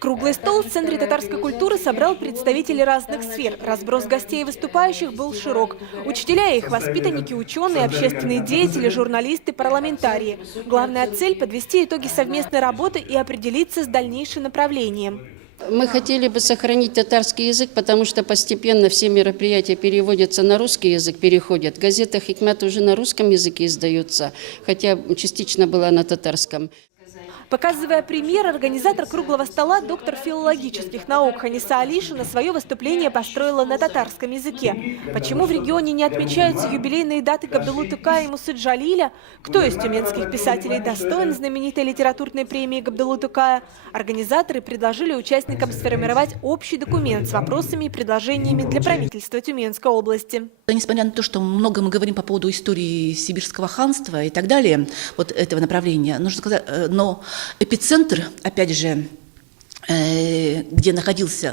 Круглый стол в Центре татарской культуры собрал представителей разных сфер. Разброс гостей и выступающих был широк. Учителя и их воспитанники, ученые, общественные деятели, журналисты, парламентарии. Главная цель – подвести итоги совместной работы и определиться с дальнейшим направлением. Мы хотели бы сохранить татарский язык, потому что постепенно все мероприятия переводятся на русский язык, переходят. Газета «Хикмят» уже на русском языке издается, хотя частично была на татарском. Показывая пример, организатор круглого стола, доктор филологических наук Ханиса Алишина свое выступление построила на татарском языке. Почему в регионе не отмечаются юбилейные даты Габдуллы Тукая и Мусы Джалиля? Кто из тюменских писателей достоин знаменитой литературной премии Габдуллы Тукая? Организаторы предложили участникам сформировать общий документ с вопросами и предложениями для правительства Тюменской области. Несмотря на то, что много мы говорим по поводу истории Сибирского ханства и так далее, вот этого направления, нужно сказать, но эпицентр, опять же, где находилось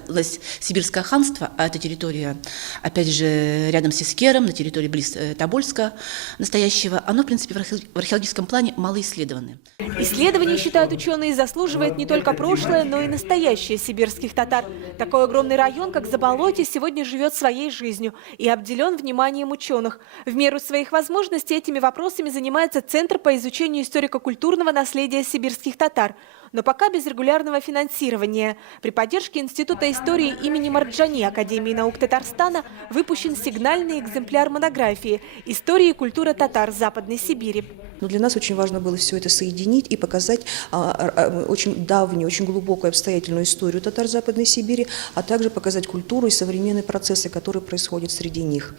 Сибирское ханство, а это территория, опять же, рядом с Искером, на территории близ Тобольска настоящего, оно, в принципе, в археологическом плане малоисследовано. Исследование, считают ученые, заслуживает не только прошлое, но и настоящее сибирских татар. Такой огромный район, как Заболотье, сегодня живет своей жизнью и обделен вниманием ученых. В меру своих возможностей этими вопросами занимается Центр по изучению историко-культурного наследия сибирских татар. Но пока без регулярного финансирования. При поддержке Института истории имени Марджани Академии наук Татарстана выпущен сигнальный экземпляр монографии «История и культура татар Западной Сибири». Но для нас очень важно было все это соединить и показать очень давнюю, очень глубокую обстоятельную историю татар Западной Сибири, а также показать культуру и современные процессы, которые происходят среди них.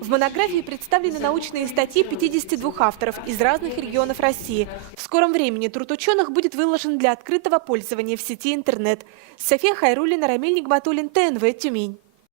В монографии представлены научные статьи 52 авторов из разных регионов России. В скором времени труд ученых будет выложен для открытого пользования в сети интернет. София Хайруллина, Рамиль Нигматуллин, ТНВ, Тюмень.